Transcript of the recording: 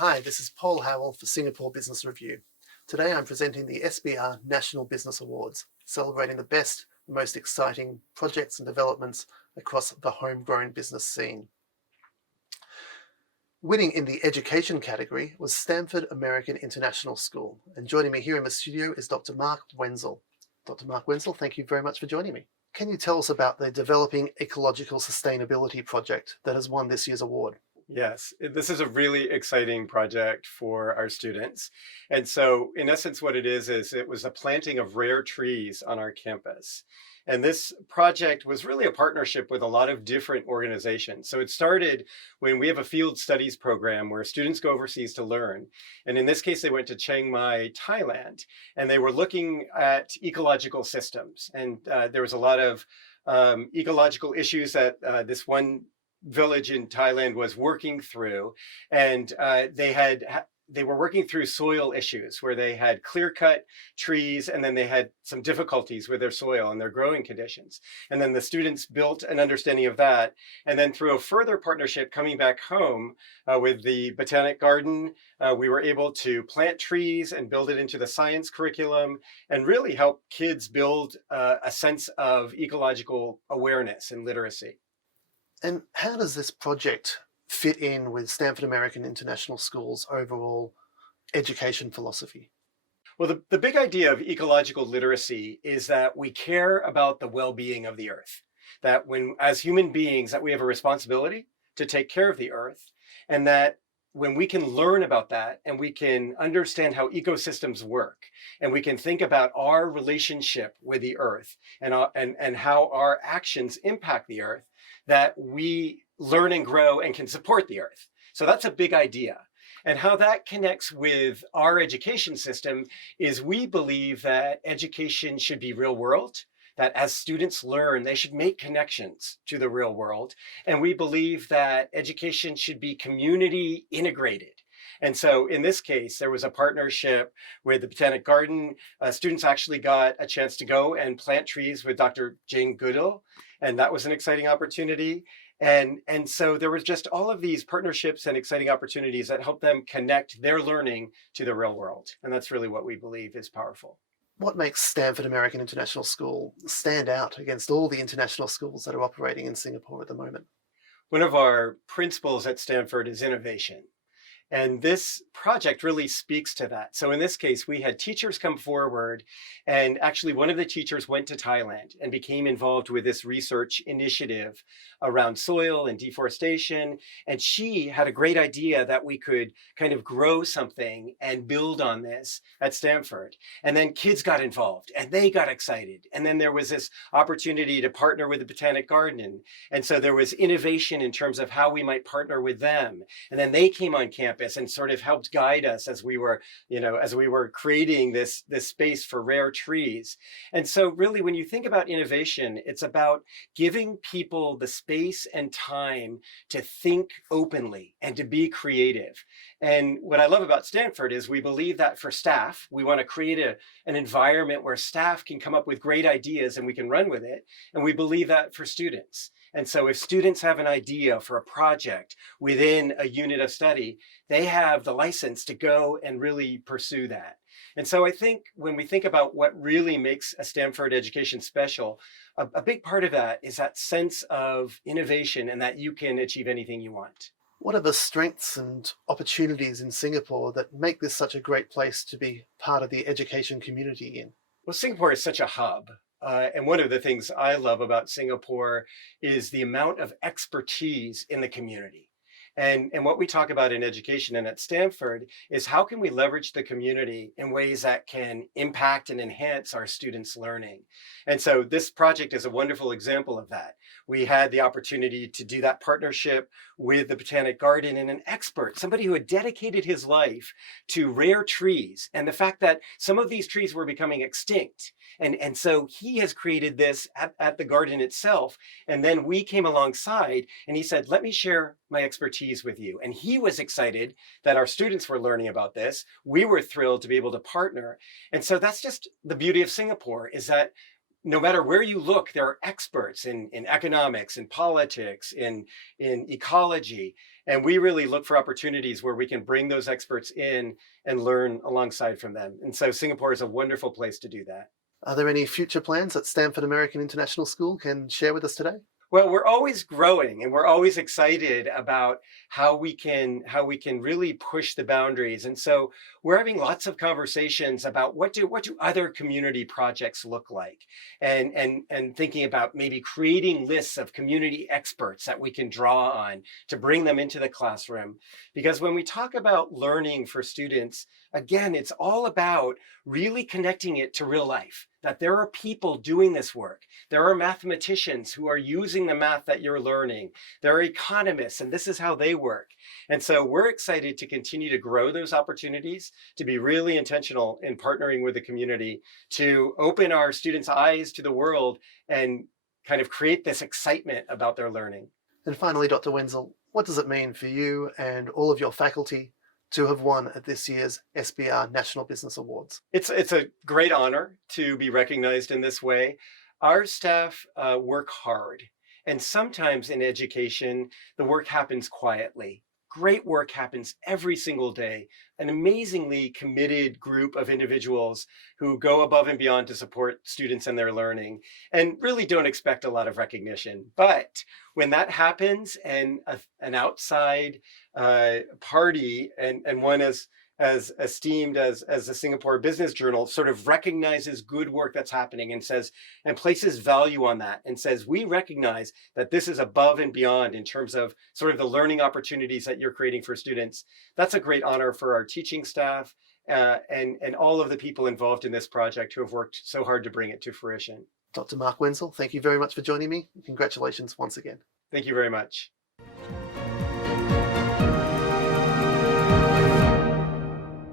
Hi, this is Paul Howell for Singapore Business Review. Today I'm presenting the SBR National Business Awards, celebrating the best, most exciting projects and developments across the homegrown business scene. Winning in the education category was Stanford American International School, and joining me here in the studio is Dr. Mark Wenzel. Dr. Mark Wenzel, thank you very much for joining me. Can you tell us about the Developing Ecological Sustainability project that has won this year's award? Yes, this is a really exciting project for our students. And so in essence, what it is it was a planting of rare trees on our campus. And this project was really a partnership with a lot of different organizations. So it started when we have a field studies program where students go overseas to learn. And in this case, they went to Chiang Mai, Thailand, and they were looking at ecological systems. And there was a lot of ecological issues that this one village in Thailand was working through, and they were working through soil issues where they had clear-cut trees, and then they had some difficulties with their soil and their growing conditions. And then the students built an understanding of that. And then through a further partnership coming back home with the Botanic Garden, we were able to plant trees and build it into the science curriculum and really help kids build a sense of ecological awareness and literacy. And how does this project fit in with Stanford American International School's overall education philosophy? Well, the big idea of ecological literacy is that we care about the well-being of the earth, that as human beings, that we have a responsibility to take care of the earth, and that when we can learn about that and we can understand how ecosystems work, and we can think about our relationship with the earth and how our actions impact the earth, that we learn and grow and can support the earth. So that's a big idea. And how that connects with our education system is we believe that education should be real world, that as students learn, they should make connections to the real world. And we believe that education should be community integrated. And so in this case, there was a partnership with the Botanic Garden. Students actually got a chance to go and plant trees with Dr. Jane Goodall, and that was an exciting opportunity. And so there was just all of these partnerships and exciting opportunities that help them connect their learning to the real world. And that's really what we believe is powerful. What makes Stanford American International School stand out against all the international schools that are operating in Singapore at the moment? One of our principles at Stanford is innovation. And this project really speaks to that. So in this case, we had teachers come forward, and actually one of the teachers went to Thailand and became involved with this research initiative around soil and deforestation. And she had a great idea that we could kind of grow something and build on this at Stanford. And then kids got involved and they got excited. And then there was this opportunity to partner with the Botanic Garden. And so there was innovation in terms of how we might partner with them. And then they came on campus and sort of helped guide us as we were, creating this space for rare trees. And so really, when you think about innovation, it's about giving people the space and time to think openly and to be creative. And what I love about Stanford is we believe that for staff, we want to create an environment where staff can come up with great ideas and we can run with it. And we believe that for students. And so if students have an idea for a project within a unit of study, they have the license to go and really pursue that. And so I think when we think about what really makes a Stanford education special, a big part of that is that sense of innovation and that you can achieve anything you want. What are the strengths and opportunities in Singapore that make this such a great place to be part of the education community in? Well, Singapore is such a hub. And one of the things I love about Singapore is the amount of expertise in the community. And what we talk about in education and at Stanford is how can we leverage the community in ways that can impact and enhance our students' learning. And so this project is a wonderful example of that. We had the opportunity to do that partnership with the Botanic Garden and an expert, somebody who had dedicated his life to rare trees and the fact that some of these trees were becoming extinct. And so he has created this at the garden itself. And then we came alongside and he said, let me share my expertise with you. And he was excited that our students were learning about this. We were thrilled to be able to partner. And so that's just the beauty of Singapore, is that no matter where you look, there are experts in economics, in politics, in ecology. And we really look for opportunities where we can bring those experts in and learn alongside from them. And so Singapore is a wonderful place to do that. Are there any future plans that Stanford American International School can share with us today? Well, we're always growing and we're always excited about how we can really push the boundaries. And so we're having lots of conversations about what do other community projects look like, and thinking about maybe creating lists of community experts that we can draw on to bring them into the classroom. Because when we talk about learning for students, again, it's all about really connecting it to real life, that there are people doing this work. There are mathematicians who are using the math that you're learning. There are economists, and this is how they work. And so we're excited to continue to grow those opportunities, to be really intentional in partnering with the community, to open our students' eyes to the world and kind of create this excitement about their learning. And finally, Dr. Wenzel, what does it mean for you and all of your faculty to have won at this year's SBR National Business Awards? It's a great honor to be recognized in this way. Our staff work hard, and sometimes in education, the work happens quietly. Great work happens every single day. An amazingly committed group of individuals who go above and beyond to support students and their learning, and really don't expect a lot of recognition. But when that happens, and an outside party, and one as esteemed as the Singapore Business Journal sort of recognizes good work that's happening and says, and places value on that and says, we recognize that this is above and beyond in terms of sort of the learning opportunities that you're creating for students. That's a great honor for our teaching staff and all of the people involved in this project who have worked so hard to bring it to fruition. Dr. Mark Wenzel, thank you very much for joining me. Congratulations once again. Thank you very much.